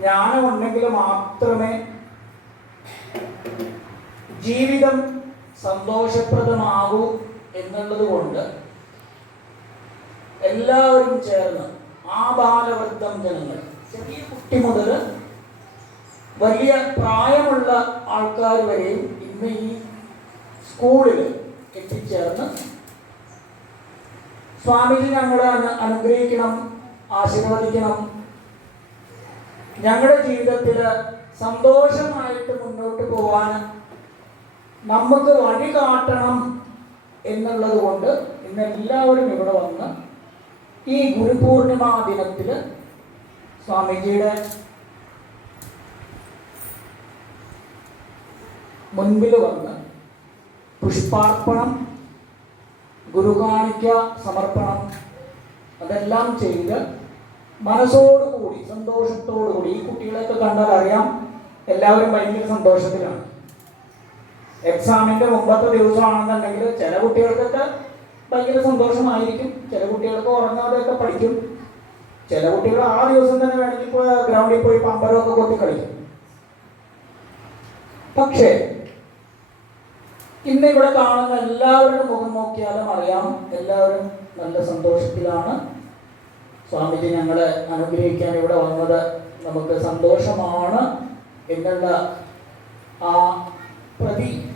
ജ്ഞാനമുണ്ടെങ്കിൽ മാത്രമേ ജീവിതം സന്തോഷപ്രദമാകൂ എന്നുള്ളത് കൊണ്ട് എല്ലാവരും ചേർന്ന് ആബാലവൃദ്ധം ജനങ്ങൾ, ചെറിയ കുട്ടി മുതൽ വലിയ പ്രായമുള്ള ആൾക്കാർ വരെയും ഇന്ന് ഈ സ്കൂളിൽ എത്തിച്ചേർന്ന് സ്വാമിജി ഞങ്ങളെ അനുഗ്രഹിക്കണം, ആശീർവദിക്കണം, ഞങ്ങളുടെ ജീവിതത്തിൽ സന്തോഷമായിട്ട് മുന്നോട്ട് പോകാൻ നമുക്ക് വഴി കാട്ടണം എന്നുള്ളത് കൊണ്ട് ഇന്ന് എല്ലാവരും ഇവിടെ വന്ന് ഈ ഗുരുപൂർണിമ ദിനത്തിൽ സ്വാമിജിയുടെ മുൻപിൽ വന്ന് പുഷ്പാർപ്പണം, ഗുരുകാണിക്ക സമർപ്പണം അതെല്ലാം ചെയ്ത് മനസ്സോടുകൂടി സന്തോഷത്തോടുകൂടി, ഈ കുട്ടികളെയൊക്കെ കണ്ടാൽ അറിയാം എല്ലാവരും ഭയങ്കര സന്തോഷത്തിലാണ്. എക്സാമിൻ്റെ മുമ്പത്തെ ദിവസമാണെന്നുണ്ടെങ്കിൽ ചില കുട്ടികൾക്കൊക്കെ ഭയങ്കര സന്തോഷമായിരിക്കും, ചില കുട്ടികൾക്ക് ഉറങ്ങാതെയൊക്കെ പഠിക്കും, ചില കുട്ടികൾ ആ ദിവസം തന്നെ വേണമെങ്കിൽ പോയി ഗ്രൗണ്ടിൽ പോയി പമ്പരമൊക്കെ കൊത്തി കളിക്കും. പക്ഷേ ഇന്ന് ഇവിടെ കാണുന്ന എല്ലാവരുടെ മുഖം നോക്കിയാലും അറിയാം എല്ലാവരും നല്ല സന്തോഷത്തിലാണ്. സ്വാമിജി ഞങ്ങളെ അനുഗ്രഹിക്കാൻ ഇവിടെ വന്നത് നമുക്ക് സന്തോഷമാണ് എന്നുള്ള ആ പ്രതിഫലനം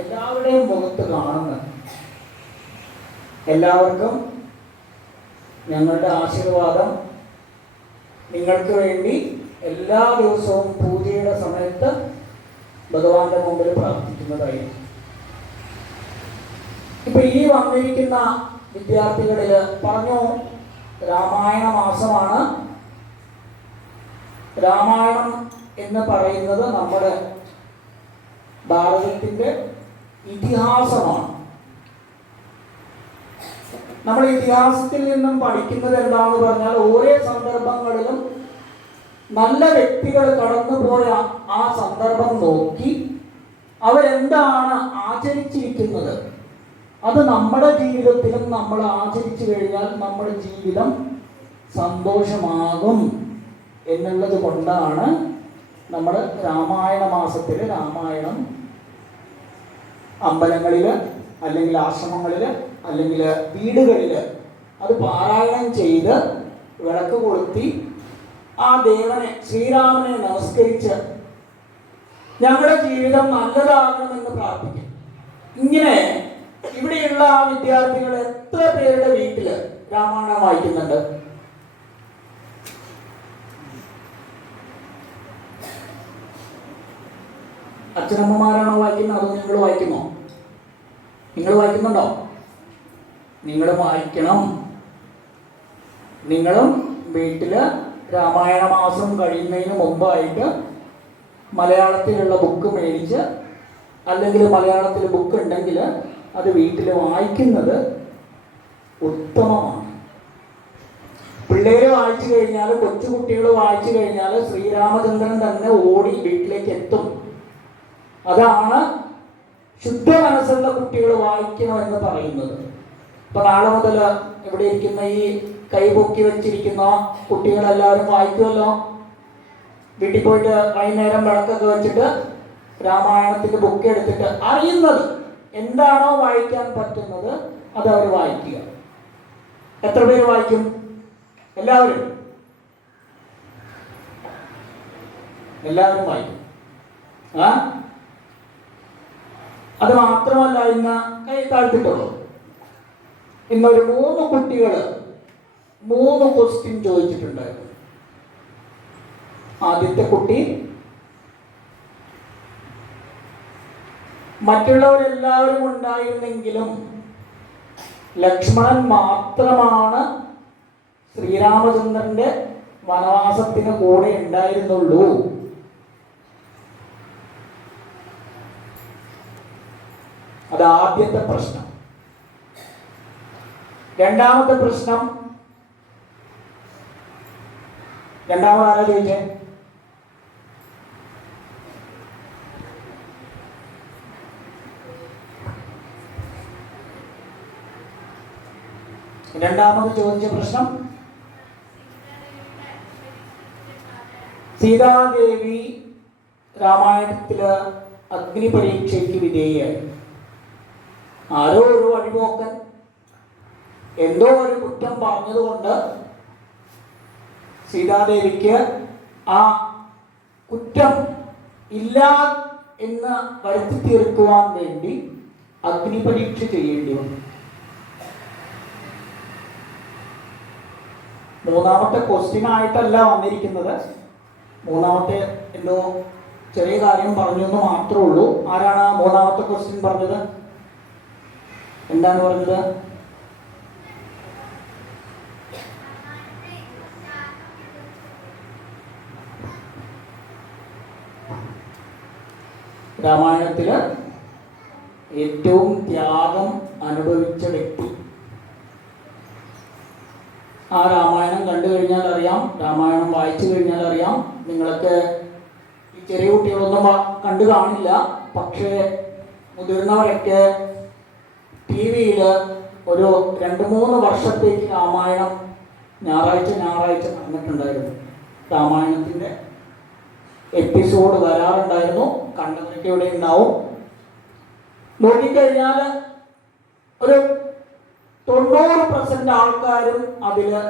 എല്ലാവരുടെയും മുഖത്ത് കാണുന്നു. എല്ലാവർക്കും ഞങ്ങളുടെ ആശീർവാദം. നിങ്ങൾക്ക് വേണ്ടി എല്ലാ ദിവസവും പൂജയുടെ സമയത്ത് ഭഗവാന്റെ മുമ്പിൽ പ്രാർത്ഥിക്കുന്നതായിരിക്കും. ഇപ്പൊ ഈ വന്നിരിക്കുന്ന വിദ്യാർത്ഥികളിൽ പറഞ്ഞു, രാമായണ മാസമാണ്. രാമായണം എന്ന് പറയുന്നത് നമ്മുടെ ഭാരതത്തിൻ്റെ ഇതിഹാസമാണ്. നമ്മൾ ഇതിഹാസത്തിൽ നിന്നും പഠിക്കുന്നത് എന്താണെന്ന് പറഞ്ഞാൽ ഓരോ സന്ദർഭങ്ങളിലും നല്ല വ്യക്തികൾ കടന്നുപോയ ആ സന്ദർഭം നോക്കി അവരെന്താണ് ആചരിച്ചിരിക്കുന്നത് അത് നമ്മുടെ ജീവിതത്തിലും നമ്മൾ ആചരിച്ചു കഴിഞ്ഞാൽ നമ്മുടെ ജീവിതം സന്തോഷമാകും എന്നുള്ളത് കൊണ്ടാണ് നമ്മൾ രാമായണ മാസത്തിൽ രാമായണം അമ്പലങ്ങളിൽ അല്ലെങ്കിൽ ആശ്രമങ്ങളിൽ അല്ലെങ്കിൽ വീടുകളിൽ അത് പാരായണം ചെയ്ത് വിളക്ക് കൊളുത്തി ആ ദേവനെ ശ്രീരാമനെ നമസ്കരിച്ച് ഞങ്ങളുടെ ജീവിതം നല്ലതാകണമെന്ന് പ്രാർത്ഥിക്കും. ഇങ്ങനെ ഇവിടെയുള്ള ആ വിദ്യാർത്ഥികൾ എത്ര പേരുടെ വീട്ടിൽ രാമായണം വായിക്കുന്നുണ്ട്? അച്ഛനമ്മമാരാണോ വായിക്കുന്നത് അതോ നിങ്ങൾ വായിക്കുമോ? നിങ്ങൾ വായിക്കുന്നുണ്ടോ? നിങ്ങൾ വായിക്കണം. നിങ്ങളും വീട്ടിൽ രാമായണ മാസം കഴിയുന്നതിന് മുമ്പായിട്ട് മലയാളത്തിലുള്ള ബുക്ക് മേടിച്ച് അല്ലെങ്കിൽ മലയാളത്തിൽ ബുക്ക് ഉണ്ടെങ്കിൽ അത് വീട്ടിൽ വായിക്കുന്നത് ഉത്തമമാണ്. പിള്ളേര് വായിച്ചു കഴിഞ്ഞാൽ, കൊച്ചുകുട്ടികൾ വായിച്ചു കഴിഞ്ഞാൽ ശ്രീരാമചന്ദ്രൻ തന്നെ ഓടി വീട്ടിലേക്ക് എത്തും. അതാണ് ശുദ്ധ മനസ്സുള്ള കുട്ടികൾ വായിക്കണമെന്ന് പറയുന്നത്. ഇപ്പൊ നാളെ മുതൽ ഇവിടെ ഇരിക്കുന്ന ഈ കൈപൊക്കി വെച്ചിരിക്കുന്ന കുട്ടികളെല്ലാവരും വായിക്കുമല്ലോ. വീട്ടിൽ പോയിട്ട് വൈകുന്നേരം വിളക്കൊക്കെ വെച്ചിട്ട് രാമായണത്തിന്റെ ബുക്ക് എടുത്തിട്ട് അറിയുന്നത് എന്താണോ വായിക്കാൻ പറ്റുന്നത് അത് അവർ വായിക്കുക. എത്ര പേര് വായിക്കും? എല്ലാവരും വായിക്കും. അത് മാത്രമല്ല, ഇന്ന് കൈ താഴ്ത്തിട്ടുള്ളൂ. ഇന്നൊരു 3 കുട്ടികൾ 3 ക്വസ്റ്റ്യൻ ചോദിച്ചിട്ടുണ്ടായിരുന്നു. ആദ്യത്തെ കുട്ടി, മറ്റുള്ളവരെല്ലാവരും ഉണ്ടായിരുന്നെങ്കിലും ലക്ഷ്മണൻ മാത്രമാണ് ശ്രീരാമചന്ദ്രന്റെ വനവാസത്തിന് കൂടെ ഉണ്ടായിരുന്നുള്ളൂ. അത് ആദ്യത്തെ പ്രശ്നം. രണ്ടാമത്തെ പ്രശ്നം, രണ്ടാമത് ആരാ ചോദിച്ചേ? രണ്ടാമത് ചോദിച്ച പ്രശ്നം സീതാദേവി രാമായണത്തില് അഗ്നി പരീക്ഷയ്ക്ക് വിധേയായി. ആരോ ഒരു വഴിപോക്കൻ എന്തോ ഒരു കുറ്റം പറഞ്ഞതുകൊണ്ട് സീതാദേവിക്ക് ആ കുറ്റം ഇല്ല എന്ന് വരുത്തി തീർക്കുവാൻ വേണ്ടി അഗ്നി പരീക്ഷ ചെയ്യേണ്ടി വന്നു. മൂന്നാമത്തെ ക്വസ്റ്റ്യൻ ആയിട്ടല്ല വന്നിരിക്കുന്നത്. മൂന്നാമത്തെ എന്തോ ചെറിയ കാര്യം പറഞ്ഞു എന്ന് മാത്രമേ ഉള്ളൂ. ആരാണ് മൂന്നാമത്തെ ക്വസ്റ്റ്യൻ പറഞ്ഞത്? എന്താണ് പറഞ്ഞത്? രാമായണത്തില് ഏറ്റവും ത്യാഗം അനുഭവിച്ച വ്യക്തി. ആ രാമായണം കണ്ടു കഴിഞ്ഞാൽ അറിയാം, രാമായണം വായിച്ചു കഴിഞ്ഞാൽ അറിയാം. നിങ്ങളൊക്കെ ഈ ചെറിയ കുട്ടികളൊന്നും കണ്ടു കാണില്ല, പക്ഷേ മുതിർന്നവരൊക്കെ ടി വിയിൽ ഒരു 2-3 വർഷത്തേക്ക് രാമായണം ഞായറാഴ്ച നടന്നിട്ടുണ്ടായിരുന്നു. രാമായണത്തിൻ്റെ എപ്പിസോഡ് വരാറുണ്ടായിരുന്നു. കണ്ടവരൊക്കെ ഇവിടെ ഉണ്ടാവും. നോക്കിക്കഴിഞ്ഞാൽ ഒരു 90% ആൾക്കാരും അതില്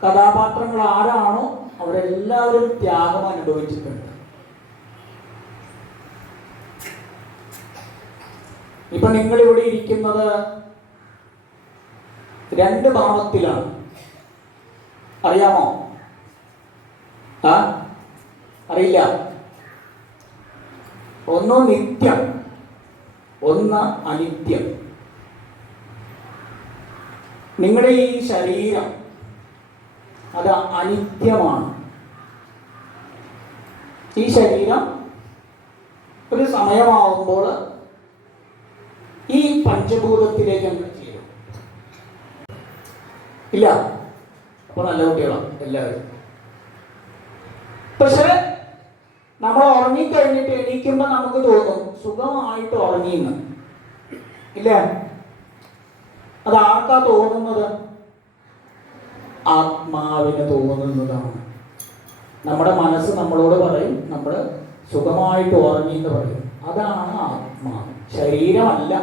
കഥാപാത്രങ്ങൾ ആരാണോ അവരെല്ലാവരും ത്യാഗം അനുഭവിച്ചിട്ടുണ്ട്. ഇപ്പൊ നിങ്ങൾ ഇവിടെ ഇരിക്കുന്നത് 2 ഭാവത്തിലാണ്. അറിയാമോ? അറിയില്ല. ഒന്ന് നിത്യം, ഒന്ന് അനിത്യം. നിങ്ങളുടെ ഈ ശരീരം അത് അനിത്യമാണ്. ഈ ശരീരം ഒരു സമയമാവുമ്പോൾ ഈ പഞ്ചഭൂതത്തിലേക്ക് അങ്ങ് ചേരും. ഇല്ല? അപ്പൊ നല്ല കുട്ടികളാണ് എല്ലാവരും. പക്ഷെ നമ്മൾ ഉറങ്ങിക്കഴിഞ്ഞിട്ട് എണീക്കുമ്പോൾ നമുക്ക് തോന്നും സുഖമായിട്ട് ഉറങ്ങിയെന്ന്. ഇല്ല? അത് ആർക്കാ തോന്നുന്നത്? ആത്മാവിന് തോന്നുന്നതാണ്. നമ്മുടെ മനസ്സ് നമ്മളോട് പറയും നമ്മൾ സുഖമായിട്ട് ഉറങ്ങി എന്ന് പറയും. അതാണ് ആത്മാവ്, ശരീരമല്ല.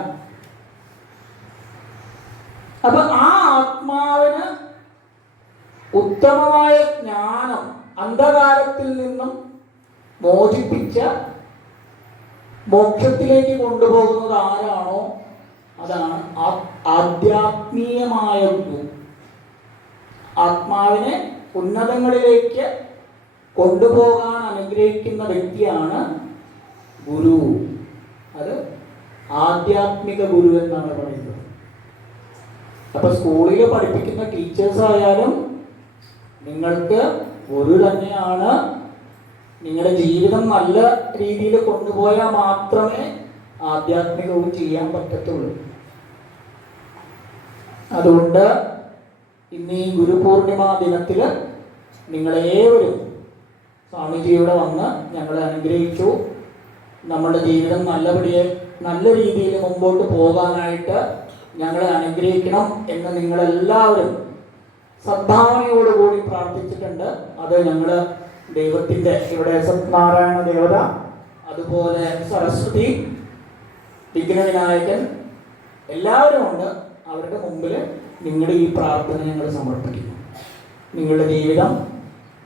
അപ്പൊ ആ ആത്മാവിന് ഉത്തമമായ ജ്ഞാനം അന്ധകാരത്തിൽ നിന്നും മോചിപ്പിച്ച മോക്ഷത്തിലേക്ക് കൊണ്ടുപോകുന്നത് ആരാണോ അതാണ് ആധ്യാത്മീയമായ ഗുരു. ആത്മാവിനെ ഉന്നതങ്ങളിലേക്ക് കൊണ്ടുപോകാൻ അനുഗ്രഹിക്കുന്ന വ്യക്തിയാണ് ഗുരു. അത് ആധ്യാത്മിക ഗുരു എന്നാണ് പറയുന്നത്. അപ്പൊ സ്കൂളിൽ പഠിപ്പിക്കുന്ന ടീച്ചേഴ്സ് ആയാലും നിങ്ങൾക്ക് ഗുരു തന്നെയാണ്. നിങ്ങളുടെ ജീവിതം നല്ല രീതിയിൽ കൊണ്ടുപോയാൽ മാത്രമേ ആധ്യാത്മികവും ചെയ്യാൻ പറ്റത്തുള്ളൂ. അതുകൊണ്ട് ഇന്ന് ഈ ഗുരുപൂർണിമ ദിനത്തിൽ നിങ്ങളേവരും സ്വാമിജിയുടെ വന്ന് ഞങ്ങളെ അനുഗ്രഹിച്ചു. നമ്മുടെ ജീവിതം നല്ല രീതിയിൽ മുമ്പോട്ട് പോകാനായിട്ട് ഞങ്ങളെ അനുഗ്രഹിക്കണം എന്ന് നിങ്ങളെല്ലാവരും സദ്ഭാവനയോടുകൂടി പ്രാർത്ഥിച്ചിട്ടുണ്ട്. അത് ഞങ്ങൾ ദൈവത്തിൻ്റെ ഇവിടെ സത്യനാരായണ ദേവത, അതുപോലെ സരസ്വതി, വിഘ്നവിനായകൻ എല്ലാവരും ഉണ്ട്. അവരുടെ മുമ്പിൽ നിങ്ങളുടെ ഈ പ്രാർത്ഥന ഞങ്ങൾ സമർപ്പിക്കുന്നു. നിങ്ങളുടെ ജീവിതം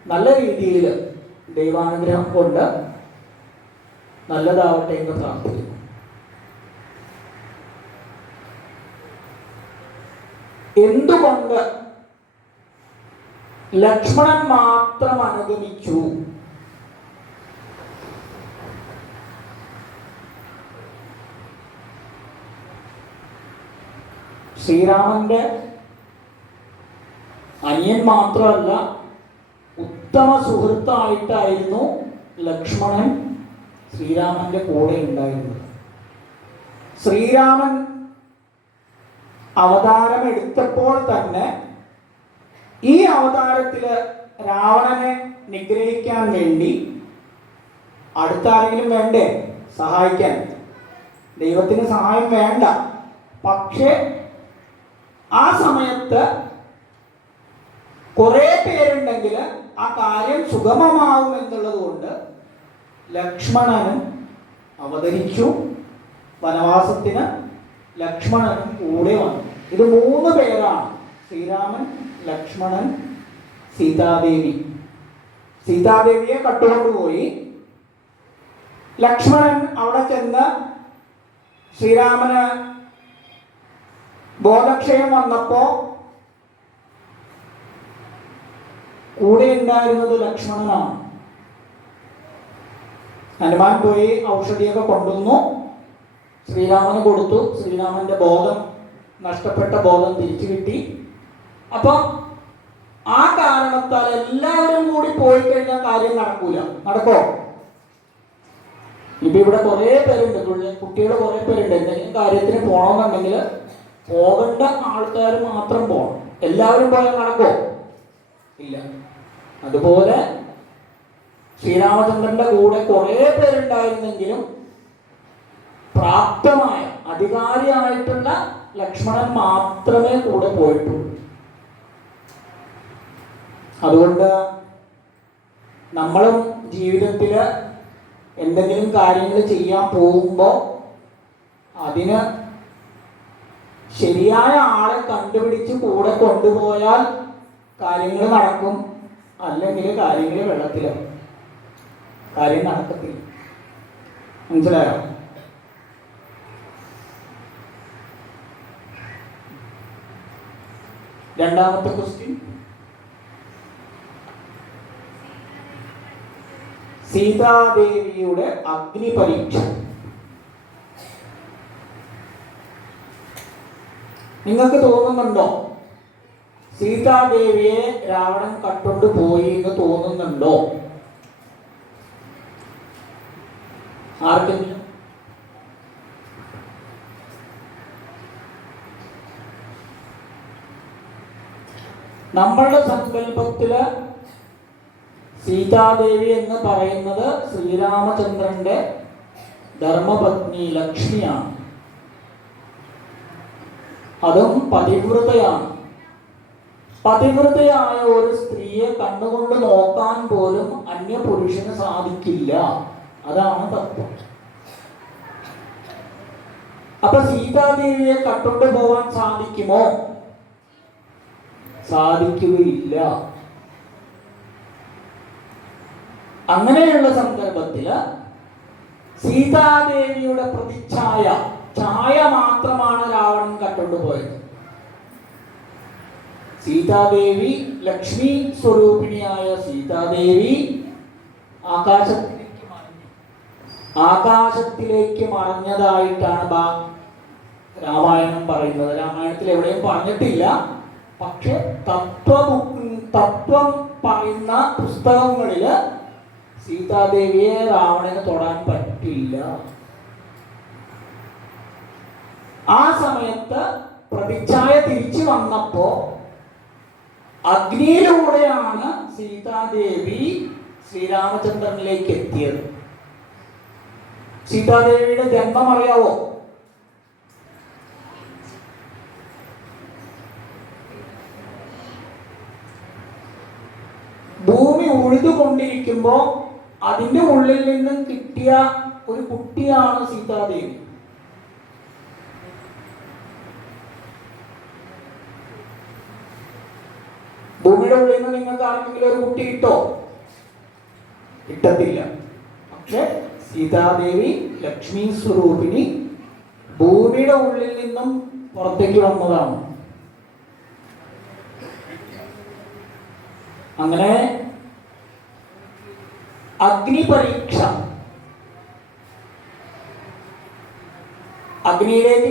നല്ല രീതിയിൽ ദൈവാനുഗ്രഹം കൊണ്ട് നല്ലതാവട്ടെ എന്ന് പ്രാർത്ഥിക്കുന്നു. എന്തുകൊണ്ട് ലക്ഷ്മണൻ മാത്രം അനുഗമിച്ചു? ശ്രീരാമന്റെ അനിയൻ മാത്രമല്ല, ഉത്തമ സുഹൃത്തായിട്ടായിരുന്നു ലക്ഷ്മണൻ ശ്രീരാമന്റെ കൂടെ ഉണ്ടായിരുന്നത്. ശ്രീരാമൻ അവതാരം എടുത്തപ്പോൾ തന്നെ ഈ അവതാരത്തില് രാവണനെ നിഗ്രഹിക്കാൻ വേണ്ടി അടുത്ത ആരെങ്കിലും വേണ്ടേ സഹായിക്കാൻ? ദൈവത്തിന് സഹായം വേണ്ട. പക്ഷേ ആ സമയത്ത് കുറെ പേരുണ്ടെങ്കിൽ ആ കാര്യം സുഗമമാവും എന്നുള്ളത് കൊണ്ട് ലക്ഷ്മണനും അവതരിച്ചു. വനവാസത്തിന് ലക്ഷ്മണനും കൂടെ വന്നു. ഇത് 3 പേരാണ്: ശ്രീരാമൻ, ലക്ഷ്മണൻ, സീതാദേവി. സീതാദേവിയെ കട്ടുകൊണ്ടുപോയി. ലക്ഷ്മണൻ അവിടെ ചെന്ന് ശ്രീരാമന് ബോധക്ഷയം വന്നപ്പോ കൂടെ ഉണ്ടായിരുന്നത് ലക്ഷ്മണനാണ്. ഹനുമാൻ പോയി ഔഷധിയൊക്കെ കൊണ്ടുവന്നു, ശ്രീരാമന് കൊടുത്തു. ശ്രീരാമന്റെ ബോധം, നഷ്ടപ്പെട്ട ബോധം തിരിച്ചു കിട്ടി. അപ്പൊ ആ കാരണത്താൽ എല്ലാവരും കൂടി പോയി കഴിഞ്ഞാൽ കാര്യം നടക്കൂല. നടക്കോ? ഇപ്പൊ ഇവിടെ കുറെ പേരുണ്ട്, കുട്ടികൾ കുറെ പേരുണ്ട്. എന്തെങ്കിലും കാര്യത്തിന് പോകണമെന്നുണ്ടെങ്കിൽ പോകേണ്ട ആൾക്കാർ മാത്രം പോകണം. എല്ലാവരും പോയാൽ നടക്കോ? ഇല്ല. അതുപോലെ ശ്രീരാമചന്ദ്രന്റെ കൂടെ കുറെ പേരുണ്ടായിരുന്നെങ്കിലും പ്രാപ്തമായ അധികാരിയായിട്ടുള്ള ലക്ഷ്മണൻ മാത്രമേ കൂടെ പോയിട്ടുള്ളൂ. അതുകൊണ്ട് നമ്മളും ജീവിതത്തിൽ എന്തെങ്കിലും കാര്യങ്ങൾ ചെയ്യാൻ പോകുമ്പോൾ അതിന് ശരിയായ ആളെ കണ്ടുപിടിച്ച് കൂടെ കൊണ്ടുപോയാൽ കാര്യങ്ങൾ നടക്കും. അല്ലെങ്കിൽ കാര്യങ്ങൾ വെള്ളത്തിലാവും, കാര്യം നടക്കത്തില്ല. മനസ്സിലായോ? രണ്ടാമത്തെ ക്വസ്റ്റ്യൻ, സീതാദേവിയുടെ അഗ്നിപരീക്ഷ. നിങ്ങൾക്ക് തോന്നുന്നുണ്ടോ സീതാദേവിയെ രാവണൻ കട്ടുകൊണ്ട് പോയി എന്ന് തോന്നുന്നുണ്ടോ? ആർക്കെങ്കിലും? നമ്മളുടെ സങ്കല്പത്തില് സീതാദേവി എന്ന് പറയുന്നത് ശ്രീരാമചന്ദ്രന്റെ ധർമ്മപത്നി ലക്ഷ്മിയാണ്. അതും പതിവ്രതയാണ്. പതിവ്രതയായ ഒരു സ്ത്രീയെ കണ്ണുകൊണ്ട് നോക്കാൻ പോലും അന്യപുരുഷന് സാധിക്കില്ല. അതാണ് തത്വം. അപ്പൊ സീതാദേവിയെ കട്ടുകൊണ്ട് പോവാൻ സാധിക്കുമോ? സാധിക്കുകയില്ല. അങ്ങനെയുള്ള സന്ദർഭത്തില് സീതാദേവിയുടെ പ്രതിച്ഛായ, ഛായ മാത്രമാണ് രാവണൻ കട്ടുകൊണ്ട് പോയത്. സീതാദേവി, ലക്ഷ്മി സ്വരൂപിണിയായ സീതാദേവി ആകാശത്തിലേക്ക് മറഞ്ഞതായിട്ടാണ് രാമായണം പറയുന്നത്. രാമായണത്തിൽ എവിടെയും പറഞ്ഞിട്ടില്ല. പക്ഷെ തത്വം പറയുന്ന പുസ്തകങ്ങളില് സീതാദേവിയെ രാവണന് തൊടാൻ പറ്റില്ല. ആ സമയത്ത് പ്രതിച്ഛായ തിരിച്ചു വന്നപ്പോ അഗ്നിയിലൂടെയാണ് സീതാദേവി ശ്രീരാമചന്ദ്രനിലേക്ക് എത്തിയത്. സീതാദേവിയുടെ ജന്മം അറിയാവോ? ഭൂമി ഉഴുതുകൊണ്ടിരിക്കുമ്പോ അതിന്റെ ഉള്ളിൽ നിന്നും കിട്ടിയ ഒരു കുട്ടിയാണ് സീതാദേവി. ഭൂമിയുടെ ഉള്ളിൽ നിന്ന് നിങ്ങൾക്ക് ആർക്കെങ്കിലും ഒരു കുട്ടി കിട്ടോ? കിട്ടത്തില്ല. പക്ഷെ സീതാദേവി ലക്ഷ്മി സ്വരൂപിണി ഭൂമിയുടെ ഉള്ളിൽ നിന്നും പുറത്തേക്ക് വന്നതാണ്. അങ്ങനെ അഗ്നിപരീക്ഷ, അഗ്നിയിലേക്ക്